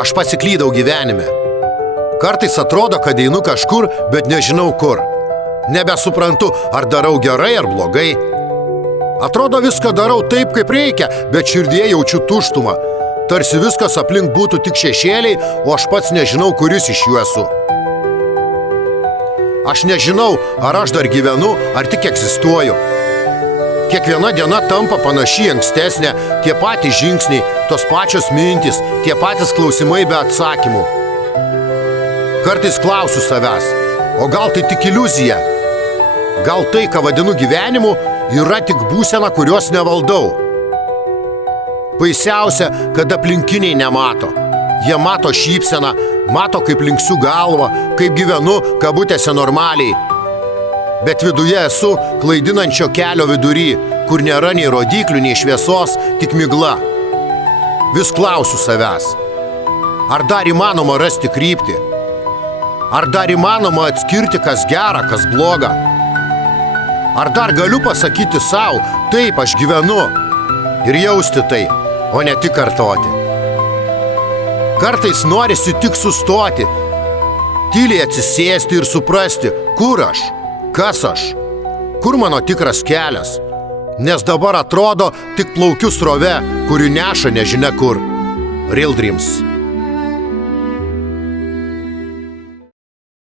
Aš pasiklydau gyvenime. Kartais atrodo, kad einu kažkur, bet nežinau kur. Nebesuprantu, ar darau gerai ar blogai. Atrodo, viską darau taip, kaip reikia, bet širdėje jaučiu tuštumą. Tarsi viskas aplink būtų tik šešėliai, o aš pats nežinau, kuris iš jų esu. Aš nežinau, ar aš dar gyvenu, ar tik egzistuoju. Kiekviena diena tampa panaši į ankstesnę, tie patys žingsniai, tos pačios mintys, tie patys klausimai be atsakymų. Kartais klausiu savęs, o gal tai tik iliuzija? Gal tai, ką vadinu gyvenimu, yra tik būsena, kurios nevaldau? Baisiausia, kad aplinkiniai nemato. Jie mato šypseną, mato, kaip linksiu galvą, kaip gyvenu, kabutėse normaliai. Bet viduje esu klaidinančio kelio vidury, kur nėra nei rodiklių, nei šviesos, tik migla. Vis klausiu savęs, ar dar įmanoma rasti kryptį? Ar dar įmanoma atskirti, kas gera, kas bloga? Ar dar galiu pasakyti savo, taip aš gyvenu, ir jausti tai, o ne tik kartoti? Kartais norisi tik sustoti, tyliai atsisėsti ir suprasti, kur aš, kas aš, kur mano tikras kelias. Nes dabar atrodo tik plaukiu srove, kuri neša nežinia kur. Real Dreams.